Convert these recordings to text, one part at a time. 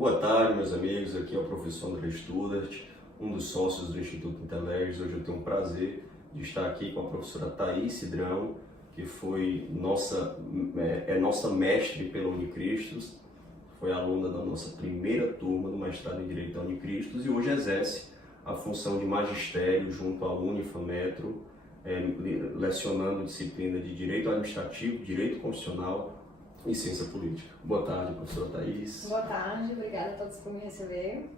Boa tarde, meus amigos. Aqui é o professor André Studart, um dos sócios do Instituto Intelergs. Hoje eu tenho o prazer de estar aqui com a professora Thaís Cidrão, que foi nossa mestre pela Unicristos, foi aluna da nossa primeira turma do mestrado em Direito da Unicristos e hoje exerce a função de magistério junto à Unifametro, lecionando disciplina de Direito Administrativo, Direito Constitucional e Ciência Política. Boa tarde, professora Thaís. Boa tarde, obrigada a todos por me receber.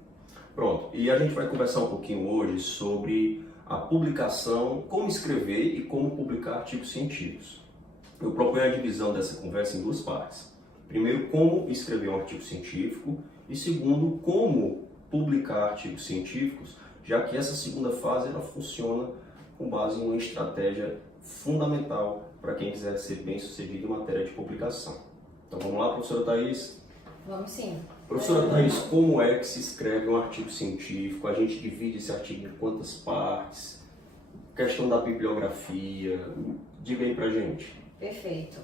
Pronto, e a gente vai conversar um pouquinho hoje sobre a publicação, como escrever e como publicar artigos científicos. Eu proponho a divisão dessa conversa em duas partes. Primeiro, como escrever um artigo científico e segundo, como publicar artigos científicos, já que essa segunda fase ela funciona com base em uma estratégia fundamental para quem quiser ser bem-sucedido em matéria de publicação. Então vamos lá, professora Thaís? Vamos sim. Professora Thaís, como é que se escreve um artigo científico? A gente divide esse artigo em quantas partes? Questão da bibliografia, diga aí pra gente. Perfeito.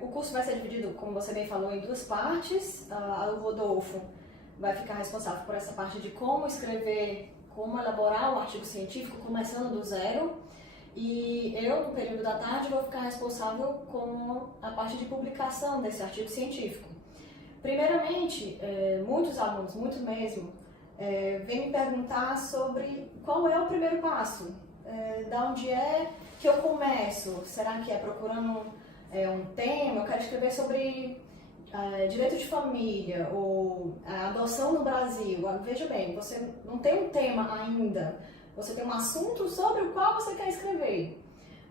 O curso vai ser dividido, como você bem falou, em duas partes. O Rodolfo vai ficar responsável por essa parte de como escrever, como elaborar um artigo científico, começando do zero. E eu, no período da tarde, vou ficar responsável com a parte de publicação desse artigo científico. Primeiramente, muitos alunos, muito mesmo, vêm me perguntar sobre qual é o primeiro passo, da onde é que eu começo. Será que é procurando um tema? Eu quero escrever sobre direito de família ou a adoção no Brasil. Veja bem, você não tem um tema ainda. Você tem um assunto sobre o qual você quer escrever,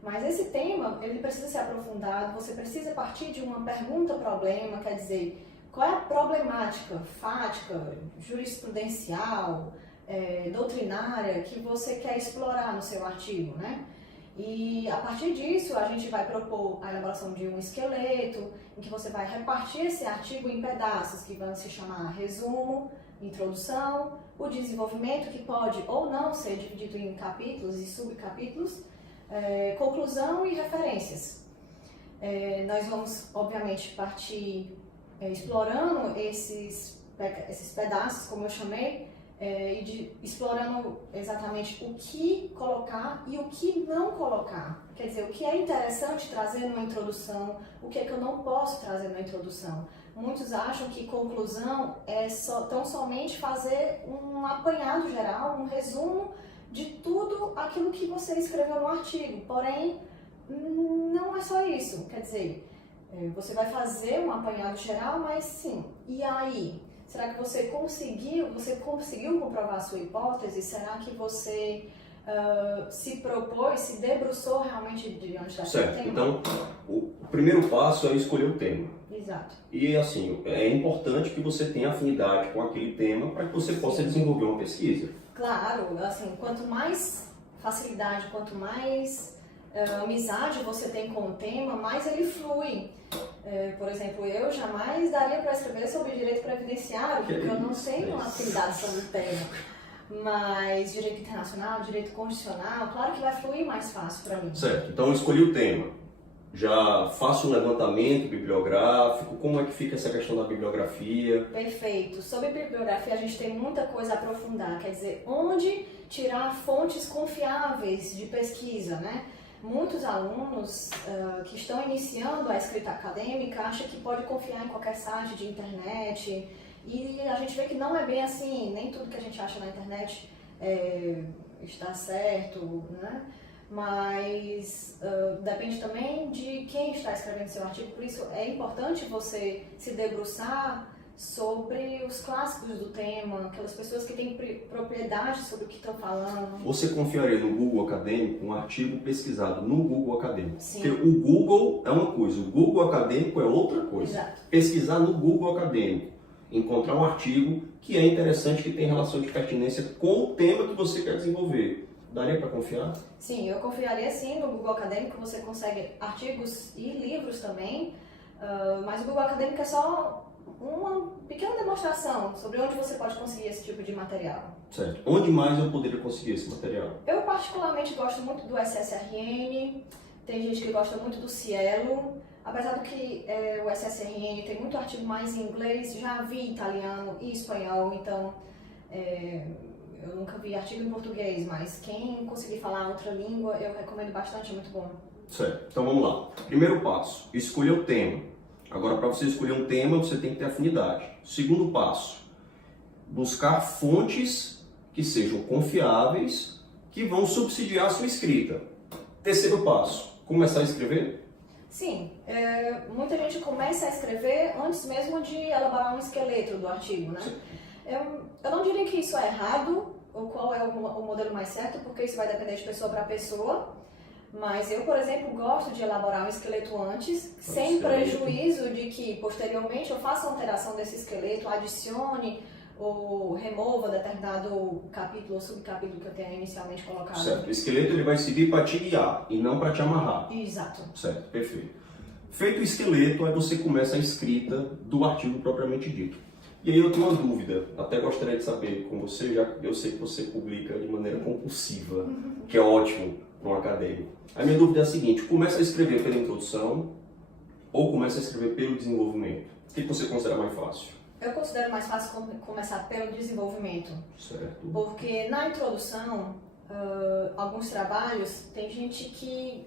mas esse tema ele precisa ser aprofundado, você precisa partir de uma pergunta-problema, quer dizer, qual é a problemática fática, jurisprudencial, doutrinária que você quer explorar no seu artigo, né? E a partir disso a gente vai propor a elaboração de um esqueleto, em que você vai repartir esse artigo em pedaços que vão se chamar resumo, introdução, o desenvolvimento, que pode ou não ser dividido em capítulos e subcapítulos, conclusão e referências. Nós vamos, obviamente, partir explorando esses pedaços, como eu chamei, explorando exatamente o que colocar e o que não colocar. Quer dizer, o que é interessante trazer numa introdução, o que é que eu não posso trazer na introdução. Muitos acham que conclusão é tão somente fazer um apanhado geral, um resumo de tudo aquilo que você escreveu no artigo. Porém, não é só isso. Quer dizer, você vai fazer um apanhado geral, mas sim, e aí? Será que você conseguiu comprovar a sua hipótese? Será que você se propôs, se debruçou realmente diante daquele Certo. tema? Então, o primeiro passo é escolher o tema. Exato. E assim, é importante que você tenha afinidade com aquele tema para que você possa desenvolver uma pesquisa. Claro, assim, quanto mais facilidade, quanto mais amizade você tem com o tema, mais ele flui. Por exemplo, eu jamais daria para escrever sobre direito previdenciário, porque eu não tenho afinidade sobre o tema. Mas direito internacional, direito constitucional, claro que vai fluir mais fácil para mim. Certo, então eu escolhi o tema. Já faço um levantamento bibliográfico, como é que fica essa questão da bibliografia? Perfeito. Sobre bibliografia a gente tem muita coisa a aprofundar, quer dizer, onde tirar fontes confiáveis de pesquisa, né? Muitos alunos que estão iniciando a escrita acadêmica acham que pode confiar em qualquer site de internet e a gente vê que não é bem assim, nem tudo que a gente acha na internet está certo, né? Mas depende também de quem está escrevendo seu artigo, por isso é importante você se debruçar sobre os clássicos do tema, aquelas pessoas que têm propriedade sobre o que estão falando. Você confiaria no Google Acadêmico um artigo pesquisado no Google Acadêmico? Sim. Porque o Google é uma coisa, o Google Acadêmico é outra coisa. Exato. Pesquisar no Google Acadêmico, encontrar um artigo que é interessante, que tem relação de pertinência com o tema que você quer desenvolver. Daria para confiar? Sim, eu confiaria sim no Google Acadêmico, você consegue artigos e livros também, mas o Google Acadêmico é só uma pequena demonstração sobre onde você pode conseguir esse tipo de material. Certo. Onde mais eu poderia conseguir esse material? Eu particularmente gosto muito do SSRN, tem gente que gosta muito do Cielo, apesar do que o SSRN tem muito artigo mais em inglês, já vi italiano e espanhol, então eu nunca vi artigo em português, mas quem conseguir falar outra língua, eu recomendo bastante, é muito bom. Certo, então vamos lá. Primeiro passo, escolher o tema. Agora, para você escolher um tema, você tem que ter afinidade. Segundo passo, buscar fontes que sejam confiáveis, que vão subsidiar a sua escrita. Terceiro passo, começar a escrever? Sim, muita gente começa a escrever antes mesmo de elaborar um esqueleto do artigo, né? Eu não diria que isso é errado, ou qual é o modelo mais certo, porque isso vai depender de pessoa para pessoa. Mas eu, por exemplo, gosto de elaborar um esqueleto antes, sem prejuízo de que posteriormente eu faça a alteração desse esqueleto, adicione ou remova determinado capítulo ou subcapítulo que eu tenha inicialmente colocado. Certo, o esqueleto ele vai servir para te guiar e não para te amarrar. Exato. Certo, perfeito. Feito o esqueleto, aí você começa a escrita do artigo propriamente dito. E aí eu tenho uma dúvida, até gostaria de saber com você, já que eu sei que você publica de maneira compulsiva, que é ótimo para um acadêmico. A minha dúvida é a seguinte, começa a escrever pela introdução ou começa a escrever pelo desenvolvimento? O que você considera mais fácil? Eu considero mais fácil começar pelo desenvolvimento. Certo. Porque na introdução, alguns trabalhos, tem gente que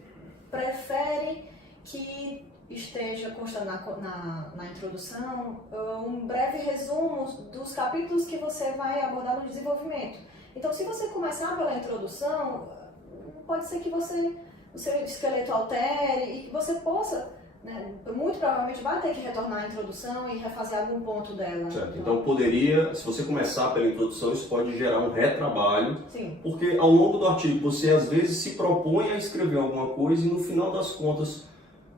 prefere que esteja constando na introdução um breve resumo dos capítulos que você vai abordar no desenvolvimento. Então, se você começar pela introdução, pode ser que o seu esqueleto altere e que você possa, né, muito provavelmente vai ter que retornar à introdução e refazer algum ponto dela. Certo. Então poderia, se você começar pela introdução, isso pode gerar um retrabalho. Sim. Porque ao longo do artigo você às vezes se propõe a escrever alguma coisa e no final das contas,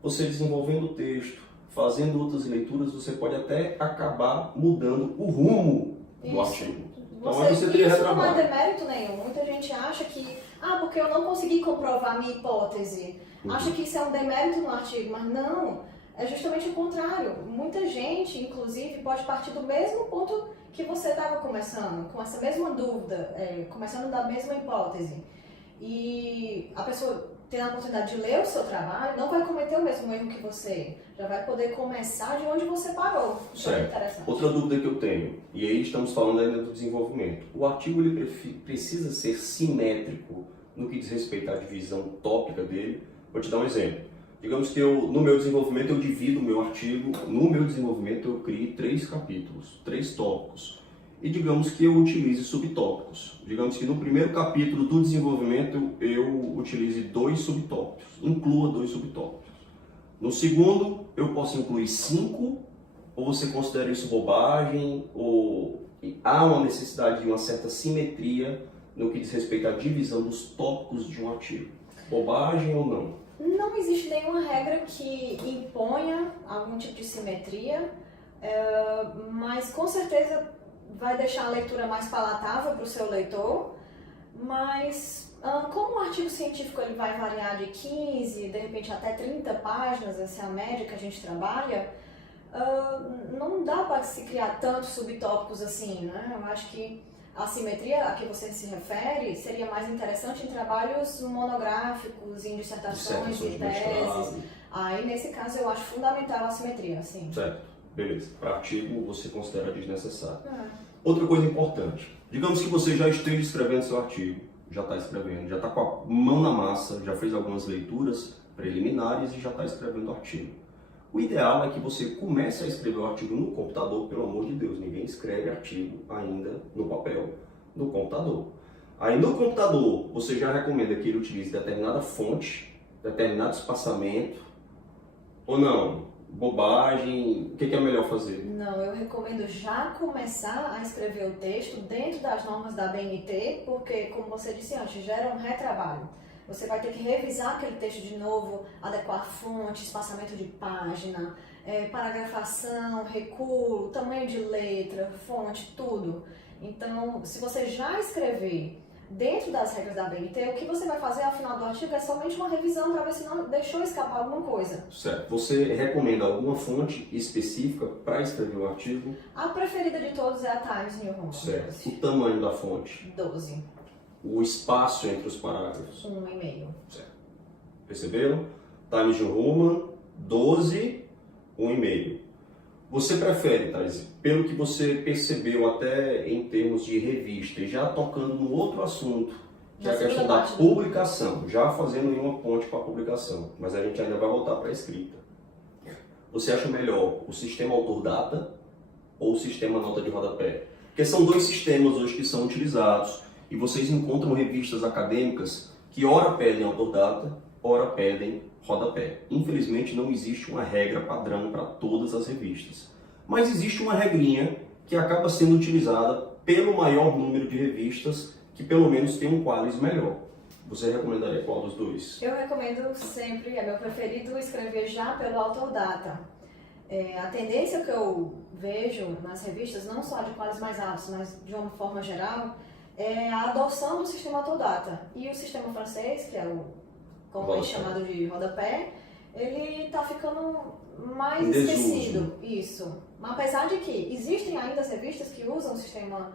você desenvolvendo o texto, fazendo outras leituras, você pode até acabar mudando o rumo do artigo. Então aí você teria isso retrabalho. não é demérito nenhum. Muita gente acha que, porque eu não consegui comprovar minha hipótese, acha que isso é um demérito no artigo, mas não, é justamente o contrário. Muita gente, inclusive, pode partir do mesmo ponto que você estava começando, com essa mesma dúvida, começando da mesma hipótese. E a pessoa tendo a oportunidade de ler o seu trabalho, não vai cometer o mesmo erro que você. Já vai poder começar de onde você parou. Isso é interessante. Outra dúvida que eu tenho, e aí estamos falando ainda do desenvolvimento. O artigo ele precisa ser simétrico no que diz respeito à divisão tópica dele. Vou te dar um exemplo. Digamos que no meu desenvolvimento eu divido o meu artigo, no meu desenvolvimento eu crio 3 capítulos, 3 tópicos. E digamos que eu utilize subtópicos. Digamos que no primeiro capítulo do desenvolvimento eu utilize 2 subtópicos, inclua 2 subtópicos. No segundo eu posso incluir 5, ou você considera isso bobagem, ou há uma necessidade de uma certa simetria no que diz respeito à divisão dos tópicos de um artigo? Bobagem ou não? Não existe nenhuma regra que imponha algum tipo de simetria, mas com certeza vai deixar a leitura mais palatável para o seu leitor, mas como o artigo científico ele vai variar de 15, de repente até 30 páginas, essa é a média que a gente trabalha, não dá para se criar tantos subtópicos assim, né? Eu acho que a simetria a que você se refere seria mais interessante em trabalhos monográficos, em dissertações e teses. Aí, nesse caso, eu acho fundamental a simetria, sim. Certo, beleza. Para artigo, você considera desnecessário. Outra coisa importante, digamos que você já esteja escrevendo seu artigo, já está escrevendo, já está com a mão na massa, já fez algumas leituras preliminares e já está escrevendo o artigo. O ideal é que você comece a escrever o artigo no computador, pelo amor de Deus, ninguém escreve artigo ainda no papel, no computador. Aí no computador, você já recomenda que ele utilize determinada fonte, determinado espaçamento, ou não? Bobagem, o que é melhor fazer? Não, eu recomendo já começar a escrever o texto dentro das normas da BNT, porque, como você disse antes, gera um retrabalho. Você vai ter que revisar aquele texto de novo, adequar fonte, espaçamento de página, paragrafação, recuo, tamanho de letra, fonte, tudo. Então, se você já escrever dentro das regras da BNT, o que você vai fazer ao final do artigo é somente uma revisão para ver se não deixou escapar alguma coisa. Certo. Você recomenda alguma fonte específica para escrever o artigo? A preferida de todos é a Times New Roman. Certo. O tamanho da fonte? 12. O espaço entre os parágrafos? 1,5. Certo. Perceberam? Times New Roman, 12, um e-mail. Você prefere, Thais, pelo que você percebeu até em termos de revista, e já tocando no outro assunto, que é a questão da publicação, já fazendo uma ponte para a publicação, mas a gente ainda vai voltar para a escrita. Você acha melhor o sistema autor-data ou o sistema nota de rodapé? Porque são dois sistemas hoje que são utilizados e vocês encontram revistas acadêmicas que ora pedem autor-data, ora pedem rodapé. Infelizmente não existe uma regra padrão para todas as revistas, mas existe uma regrinha que acaba sendo utilizada pelo maior número de revistas que pelo menos tem um qualis melhor. Você recomendaria qual dos dois? Eu recomendo sempre, é meu preferido, escrever já pelo autor-data. A tendência que eu vejo nas revistas, não só de qualis mais altos, mas de uma forma geral, é a adoção do sistema autor-data. E o sistema francês, que é o comumente chamado de rodapé, ele está ficando mais esquecido. Isso. Mas apesar de que existem ainda as revistas que usam o sistema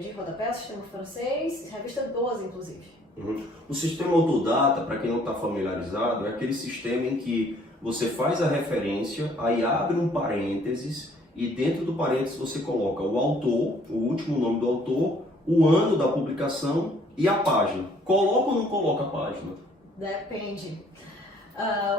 de rodapé, o sistema francês, revistas boas, inclusive. Uhum. O sistema autodata, para quem não está familiarizado, é aquele sistema em que você faz a referência, aí abre um parênteses e dentro do parênteses você coloca o autor, o último nome do autor, o ano da publicação e a página. Coloca ou não coloca a página? Depende.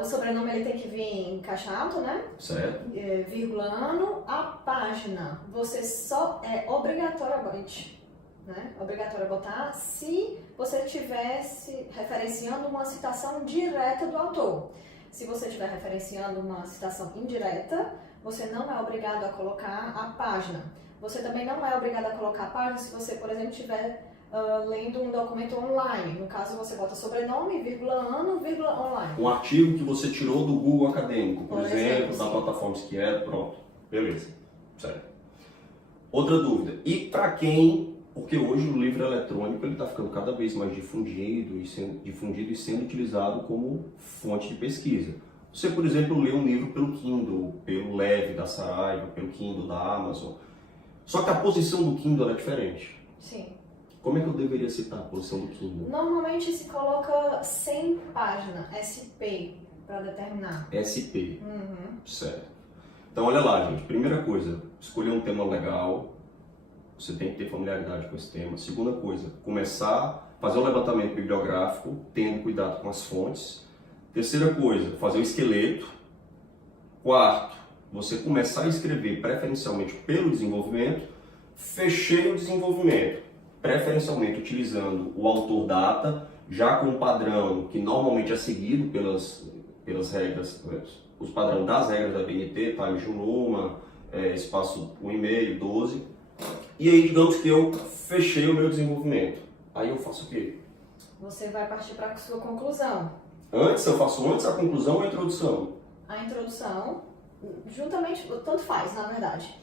O sobrenome ele tem que vir em caixa alta, né? Certo. Vírgula, ano, a página. Você só obrigatoriamente, né? Obrigatório botar se você estivesse referenciando uma citação direta do autor. Se você estiver referenciando uma citação indireta, você não é obrigado a colocar a página. Você também não é obrigado a colocar a página se você, por exemplo, estiver lendo um documento online. No caso, você bota sobrenome, vírgula, ano, vírgula, online. Um artigo que você tirou do Google Acadêmico, por exemplo, da plataforma Square, pronto. Beleza. Certo. Outra dúvida. E para quem... Porque hoje o livro eletrônico está ficando cada vez mais difundido e sendo utilizado como fonte de pesquisa. Você, por exemplo, lê um livro pelo Kindle, pelo Leve da Saraiva, pelo Kindle da Amazon. Só que a posição do Kindle é diferente. Sim. Como é que eu deveria citar a posição do Kindle? Normalmente se coloca 100 páginas, SP, para determinar. SP. Uhum. Certo. Então, olha lá, gente. Primeira coisa, escolher um tema legal. Você tem que ter familiaridade com esse tema. Segunda coisa, começar a fazer um levantamento bibliográfico, tendo cuidado com as fontes. Terceira coisa, fazer o esqueleto. Quarto, você começar a escrever preferencialmente pelo desenvolvimento. Fechei o desenvolvimento, preferencialmente utilizando o autor-data, já com um padrão que normalmente é seguido pelas regras, os padrões das regras da BNT, time Junuma, espaço 1,5, 12. E aí, digamos que eu fechei o meu desenvolvimento. Aí eu faço o quê? Você vai partir para a sua conclusão. Eu faço antes a conclusão ou a introdução? A introdução, juntamente, tanto faz, na verdade.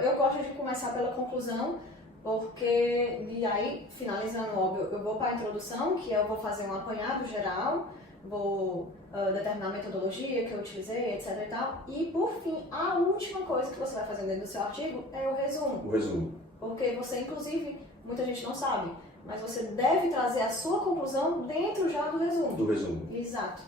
Eu gosto de começar pela conclusão, porque, e aí, finalizando, óbvio, eu vou para a introdução, que eu vou fazer um apanhado geral, vou determinar a metodologia que eu utilizei, etc e tal. E, por fim, a última coisa que você vai fazer dentro do seu artigo é o resumo. O resumo. Porque você, inclusive, muita gente não sabe, mas você deve trazer a sua conclusão dentro já do resumo. Do resumo. Exato.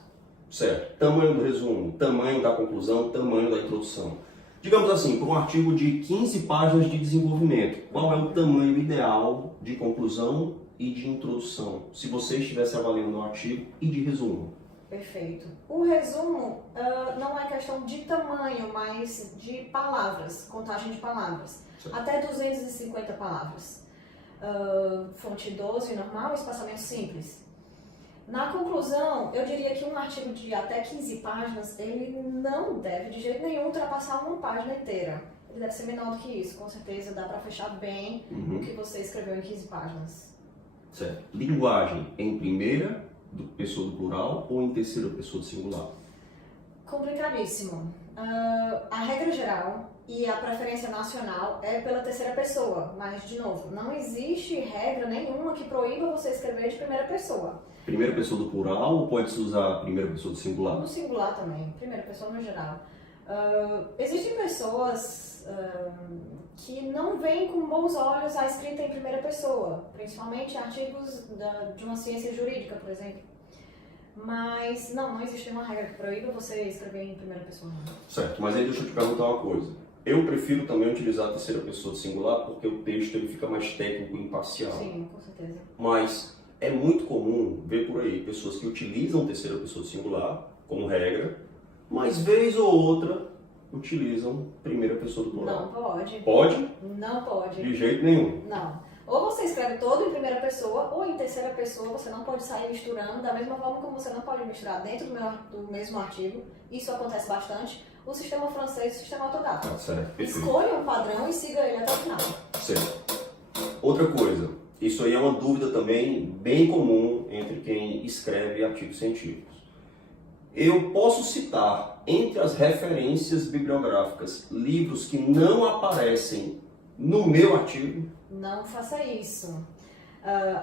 Certo. Tamanho do resumo, tamanho da conclusão, tamanho da introdução. Digamos assim, para um artigo de 15 páginas de desenvolvimento, qual é o tamanho ideal de conclusão e de introdução, se você estivesse avaliando um artigo, e de resumo? Perfeito. O resumo não é questão de tamanho, mas de palavras, contagem de palavras. Certo. Até 250 palavras. Fonte 12 normal, espaçamento simples. Na conclusão, eu diria que um artigo de até 15 páginas, ele não deve de jeito nenhum ultrapassar uma página inteira. Ele deve ser menor do que isso, com certeza dá para fechar bem o que você escreveu em 15 páginas. Certo. Linguagem em primeira pessoa do plural ou em terceira pessoa do singular? Complicadíssimo. A regra geral e a preferência nacional é pela terceira pessoa, mas, de novo, não existe regra nenhuma que proíba você escrever de primeira pessoa. Primeira pessoa do plural ou pode-se usar a primeira pessoa do singular? No singular também, primeira pessoa no geral. Existem pessoas que não veem com bons olhos a escrita em primeira pessoa, principalmente artigos de uma ciência jurídica, por exemplo. Mas não existe uma regra que proíba você escrever em primeira pessoa. Não. Certo, mas aí deixa eu te perguntar uma coisa. Eu prefiro também utilizar a terceira pessoa do singular porque o texto ele fica mais técnico e imparcial. Sim, com certeza. Mas é muito comum ver por aí pessoas que utilizam a terceira pessoa do singular como regra, mas vez ou outra utilizam primeira pessoa do plural. Não pode. Pode? Não pode. De jeito nenhum. Não. Ou você escreve todo em primeira pessoa, ou em terceira pessoa, você não pode sair misturando, da mesma forma como você não pode misturar dentro do mesmo artigo. Isso acontece bastante. O sistema francês e o sistema ortográfico. Tá certo, perfeito. Escolha um padrão e siga ele até o final. Certo. Outra coisa, isso aí é uma dúvida também bem comum entre quem escreve artigos científicos. Eu posso citar entre as referências bibliográficas livros que não aparecem no meu artigo? Não faça isso.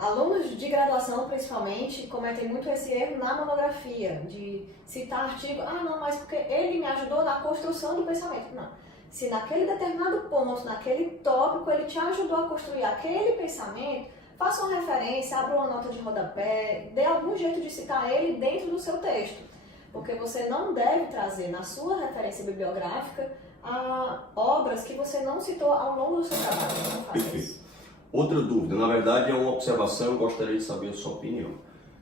Alunos de graduação, principalmente, cometem muito esse erro na monografia, de citar artigo, não, mas porque ele me ajudou na construção do pensamento. Não. Se naquele determinado ponto, naquele tópico, ele te ajudou a construir aquele pensamento, faça uma referência, abra uma nota de rodapé, dê algum jeito de citar ele dentro do seu texto. Porque você não deve trazer na sua referência bibliográfica obras que você não citou ao longo do seu trabalho. Não faça isso. Outra dúvida, na verdade é uma observação, eu gostaria de saber a sua opinião.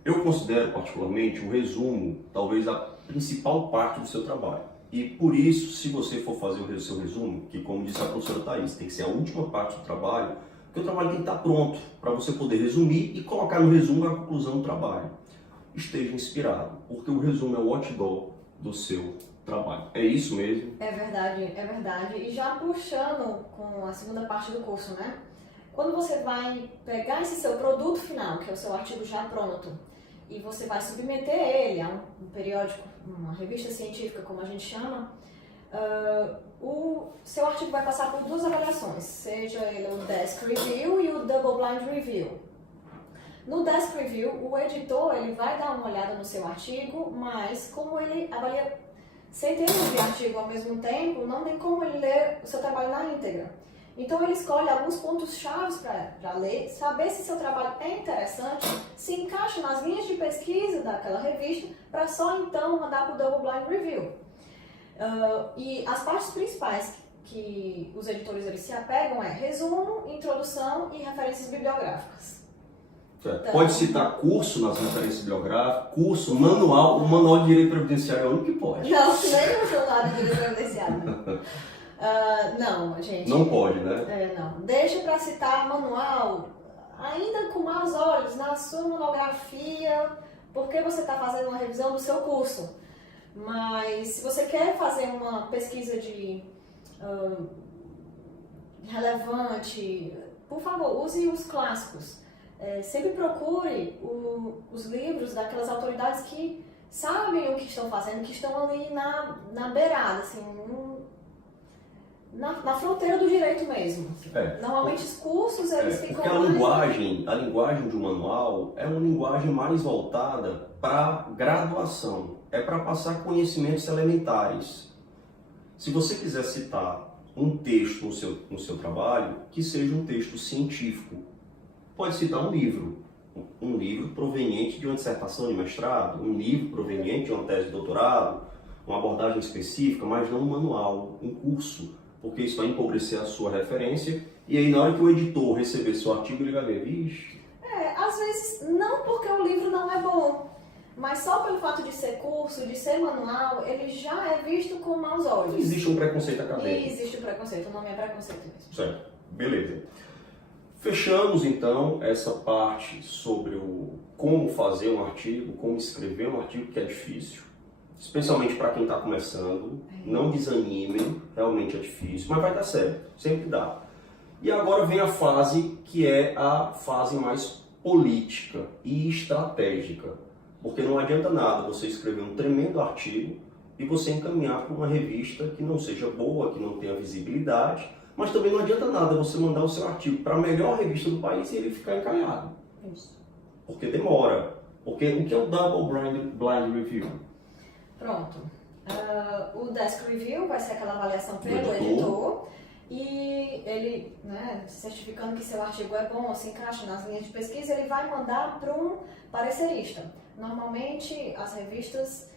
Eu considero particularmente o resumo talvez a principal parte do seu trabalho. E por isso, se você for fazer o seu resumo, que como disse a professora Thaís, tem que ser a última parte do trabalho, porque o trabalho tem que estar pronto para você poder resumir e colocar no resumo a conclusão do trabalho. Esteja inspirado, porque o resumo é o outdoor do seu trabalho. É isso mesmo? É verdade, é verdade. E já puxando com a segunda parte do curso, né? Quando você vai pegar esse seu produto final, que é o seu artigo já pronto, e você vai submeter ele a um periódico, uma revista científica, como a gente chama, o seu artigo vai passar por duas avaliações, seja ele o Desk Review e o Double Blind Review. No Desk Review, o editor ele vai dar uma olhada no seu artigo, mas como ele avalia centenas de artigos ao mesmo tempo, não tem como ele ler o seu trabalho na íntegra. Então ele escolhe alguns pontos-chave para ler, saber se seu trabalho é interessante, se encaixa nas linhas de pesquisa daquela revista, para só então mandar para o Double Blind Review. E as partes principais que os editores eles se apegam é resumo, introdução e referências bibliográficas. Então, pode citar curso nas referências bibliográficas, curso, manual, o manual de direito previdenciário é o único que pode. Não, nem o manual de direito previdenciário. Não, gente. Não pode, né? Não. Deixa para citar manual, ainda com maus olhos, na sua monografia, porque você está fazendo uma revisão do seu curso. Mas se você quer fazer uma pesquisa de relevante, por favor, use os clássicos. Sempre procure os livros daquelas autoridades que sabem o que estão fazendo, que estão ali na beirada, assim, na fronteira do direito mesmo. Normalmente os cursos eles ficam porque a linguagem de um manual é uma linguagem mais voltada para graduação, é para passar conhecimentos elementares. Se você quiser citar um texto no seu trabalho, que seja um texto científico, pode citar um livro proveniente de uma dissertação de mestrado, um livro proveniente de uma tese de doutorado, uma abordagem específica, mas não um manual, um curso, porque isso vai empobrecer a sua referência, e aí na hora que o editor receber seu artigo, ele vai ver, vixe. Às vezes não porque o livro não é bom, mas só pelo fato de ser curso, de ser manual, ele já é visto com maus olhos. Existe um preconceito acadêmico. Existe um preconceito, o nome é preconceito mesmo. Certo, beleza. Fechamos então essa parte sobre como fazer um artigo, como escrever um artigo, que é difícil. Especialmente para quem está começando, não desanimem, realmente é difícil, mas vai dar certo, sempre dá. E agora vem a fase que é a fase mais política e estratégica, porque não adianta nada você escrever um tremendo artigo e você encaminhar para uma revista que não seja boa, que não tenha visibilidade, mas também não adianta nada você mandar o seu artigo para a melhor revista do país e ele ficar encalhado. Isso. Porque demora. Porque o que é o Double Blind Review? Pronto. O Desk Review vai ser aquela avaliação pelo editor e ele, certificando que seu artigo é bom, se encaixa nas linhas de pesquisa, ele vai mandar para um parecerista. Normalmente, as revistas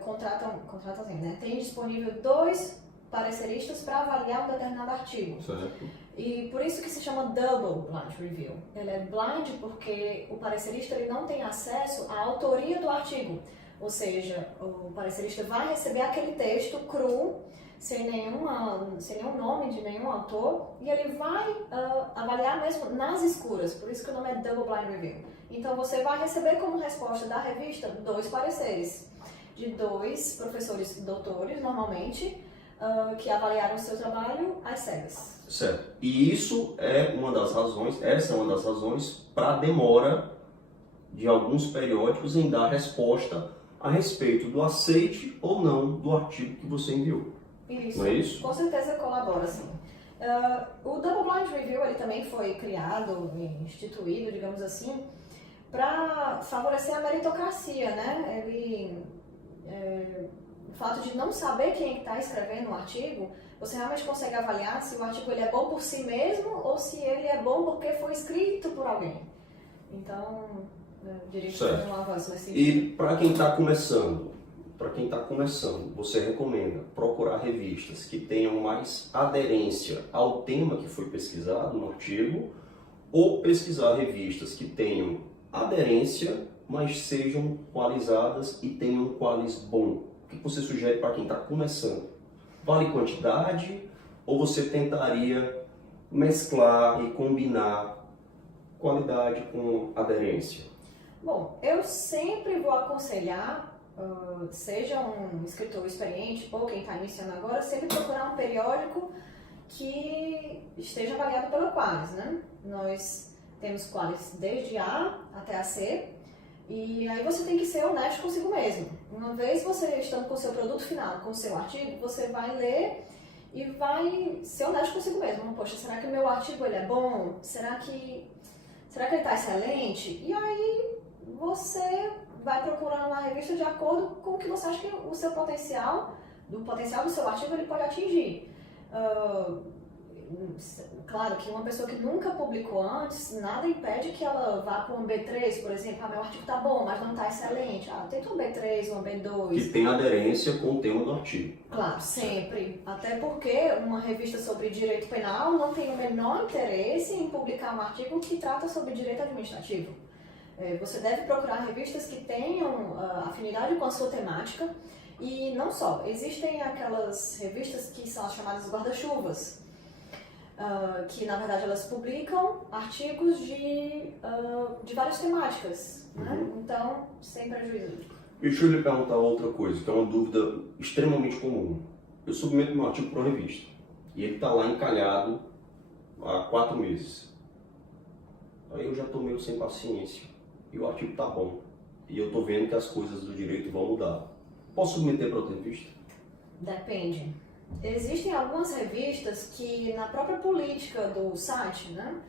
contratam assim, né? Tem disponível 2 pareceristas para avaliar um determinado artigo. Certo. E por isso que se chama Double Blind Review. Ele é blind porque o parecerista ele não tem acesso à autoria do artigo. Ou seja, o parecerista vai receber aquele texto cru, sem nenhum nome de nenhum autor, e ele vai avaliar mesmo nas escuras. Por isso que o nome é Double Blind Review. Então você vai receber como resposta da revista 2 pareceres, de 2 professores doutores, normalmente, que avaliaram o seu trabalho às cegas. Certo. E isso é uma das razões, essa é uma das razões para a demora de alguns periódicos em dar resposta a respeito do aceite ou não do artigo que você enviou. Isso. Não é isso? Com certeza colabora, sim. O Double Blind Review ele também foi criado, instituído, digamos assim, para favorecer a meritocracia, né? O fato de não saber quem está escrevendo o artigo, você realmente consegue avaliar se o artigo ele é bom por si mesmo ou se ele é bom porque foi escrito por alguém. Então, eu diria que tem um avanço nesse sentido. E para quem está começando, você recomenda procurar revistas que tenham mais aderência ao tema que foi pesquisado no artigo ou pesquisar revistas que tenham aderência, mas sejam qualizadas e tenham um qualis bom? O que você sugere para quem está começando? Vale quantidade ou você tentaria mesclar e combinar qualidade com aderência? Bom, eu sempre vou aconselhar, seja um escritor experiente ou quem está iniciando agora, sempre procurar um periódico que esteja avaliado pela Qualis, né? Nós temos Qualis desde A até a C, e aí você tem que ser honesto consigo mesmo. Uma vez você estando com o seu produto final, com o seu artigo, você vai ler e vai ser honesto consigo mesmo. Poxa, será que o meu artigo ele é bom? Será que ele está excelente? E aí você vai procurando uma revista de acordo com o que você acha que o seu potencial do seu artigo ele pode atingir. Claro que uma pessoa que nunca publicou antes, nada impede que ela vá para um B3, por exemplo. Meu artigo está bom, mas não está excelente. Tenta um B3, um B2. Que tem aderência com o tema do artigo. Claro, sempre. Até porque uma revista sobre direito penal não tem o menor interesse em publicar um artigo que trata sobre direito administrativo. Você deve procurar revistas que tenham afinidade com a sua temática. E não só, existem aquelas revistas que são as chamadas guarda-chuvas, que na verdade elas publicam artigos de várias temáticas, né? Então, sem prejuízo. Deixa eu lhe perguntar outra coisa, que é uma dúvida extremamente comum. Eu submeto meu artigo para uma revista e ele está lá encalhado há 4 meses. Aí eu já estou meio sem paciência e o artigo está bom e eu estou vendo que as coisas do direito vão mudar. Posso submeter para outra revista? Depende. Existem algumas revistas que, na própria política do site, né,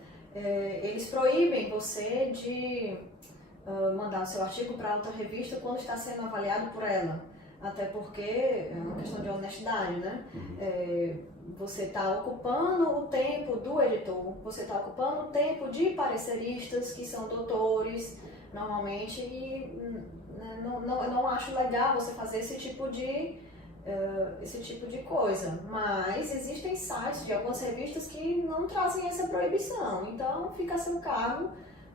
eles proíbem você de mandar o seu artigo para outra revista quando está sendo avaliado por ela. Até porque é uma questão de honestidade, né? Você está ocupando o tempo do editor, você está ocupando o tempo de pareceristas que são doutores, normalmente, e eu não acho legal você fazer esse tipo de coisa, mas existem sites de algumas revistas que não trazem essa proibição, então fica a seu cargo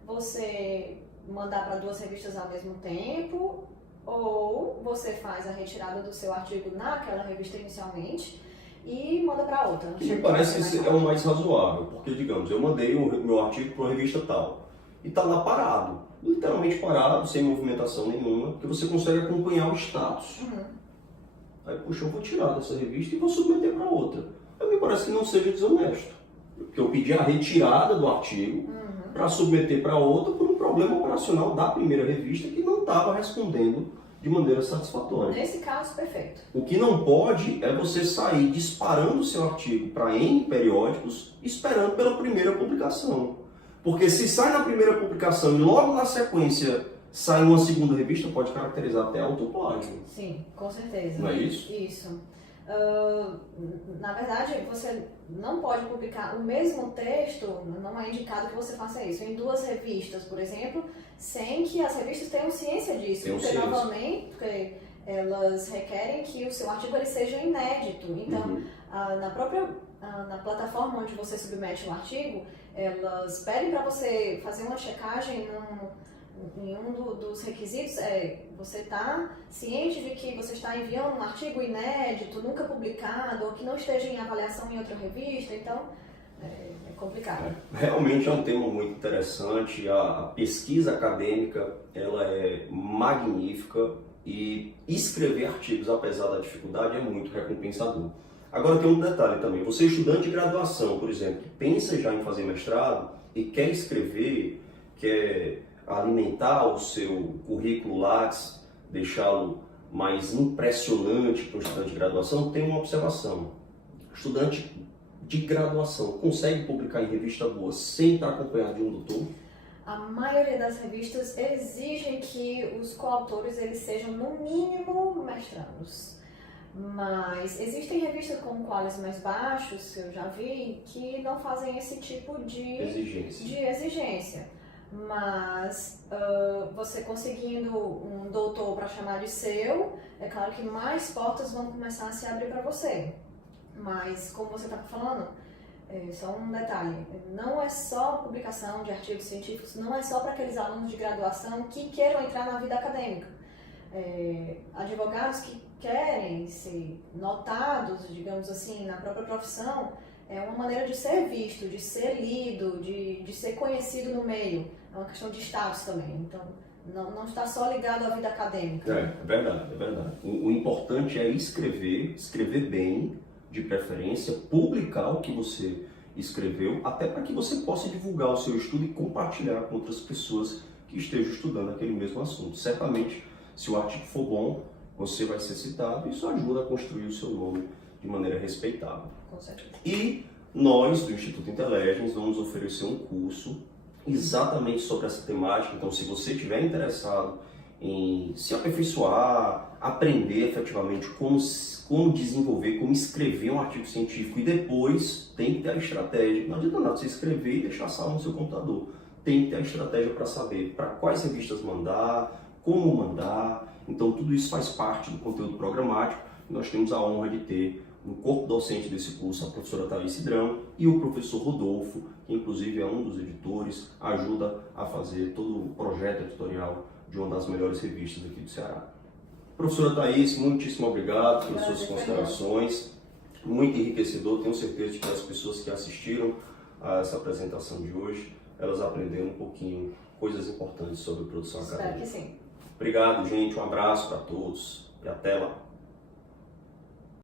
você mandar para 2 revistas ao mesmo tempo, ou você faz a retirada do seu artigo naquela revista inicialmente e manda para outra. Que me parece que é o mais razoável, porque digamos, eu mandei o meu artigo para uma revista tal e está lá parado, literalmente parado, sem movimentação nenhuma, que você consegue acompanhar o status. Aí, puxa, eu vou tirar dessa revista e vou submeter para outra. Aí me parece que não seja desonesto. Porque eu pedi a retirada do artigo para submeter para outra por um problema operacional da primeira revista que não estava respondendo de maneira satisfatória. Nesse caso, perfeito. O que não pode é você sair disparando o seu artigo para N periódicos esperando pela primeira publicação. Porque se sai na primeira publicação e logo na sequência sai uma segunda revista, pode caracterizar até autoplágio. Sim, com certeza. Não é isso? Isso. Na verdade, você não pode publicar o mesmo texto, não é indicado que você faça isso, em 2 revistas, por exemplo, sem que as revistas tenham ciência disso, porque elas requerem que o seu artigo ele seja inédito. Então, na plataforma onde você submete o artigo, elas pedem para você fazer uma checagem em um dos requisitos, você está ciente de que você está enviando um artigo inédito, nunca publicado, ou que não esteja em avaliação em outra revista, então é complicado. Realmente é um tema muito interessante, a pesquisa acadêmica ela é magnífica e escrever artigos, apesar da dificuldade, é muito recompensador. Agora tem um detalhe também, você estudante de graduação, por exemplo, que pensa já em fazer mestrado e quer escrever, quer alimentar o seu currículo Lattes, deixá-lo mais impressionante para o estudante de graduação, tem uma observação. Estudante de graduação consegue publicar em revista boa sem estar acompanhado de um doutor? A maioria das revistas exigem que os coautores eles sejam no mínimo mestrandos. Mas existem revistas com qualis mais baixos, que eu já vi, que não fazem esse tipo de exigência. Mas você conseguindo um doutor para chamar de seu, é claro que mais portas vão começar a se abrir para você. Mas, como você está falando, só um detalhe, não é só publicação de artigos científicos, não é só para aqueles alunos de graduação que queiram entrar na vida acadêmica. Advogados que querem ser notados, digamos assim, na própria profissão, é uma maneira de ser visto, de ser lido, de ser conhecido no meio. É uma questão de status também, então não está só ligado à vida acadêmica. É verdade, é verdade. O importante é escrever bem, de preferência, publicar o que você escreveu, até para que você possa divulgar o seu estudo e compartilhar com outras pessoas que estejam estudando aquele mesmo assunto. Certamente, se o artigo for bom, você vai ser citado e isso ajuda a construir o seu nome de maneira respeitável. Com certeza. E nós, do Instituto Inteligence, vamos oferecer um curso exatamente sobre essa temática. Então, se você estiver interessado em se aperfeiçoar, aprender efetivamente como desenvolver, como escrever um artigo científico e depois tem que ter a estratégia. Não adianta nada você escrever e deixar salvo no seu computador. Tem que ter a estratégia para saber para quais revistas mandar, como mandar. Então, tudo isso faz parte do conteúdo programático. Nós temos a honra de ter no corpo docente desse curso a professora Thaís Cidrão e o professor Rodolfo, que inclusive é um dos editores, ajuda a fazer todo o projeto editorial de uma das melhores revistas aqui do Ceará. Professora Thaís, muitíssimo obrigado pelas suas considerações, muito enriquecedor, tenho certeza de que as pessoas que assistiram a essa apresentação de hoje, elas aprenderam um pouquinho, coisas importantes sobre produção acadêmica. Espero que sim. Obrigado, gente, um abraço para todos e até lá.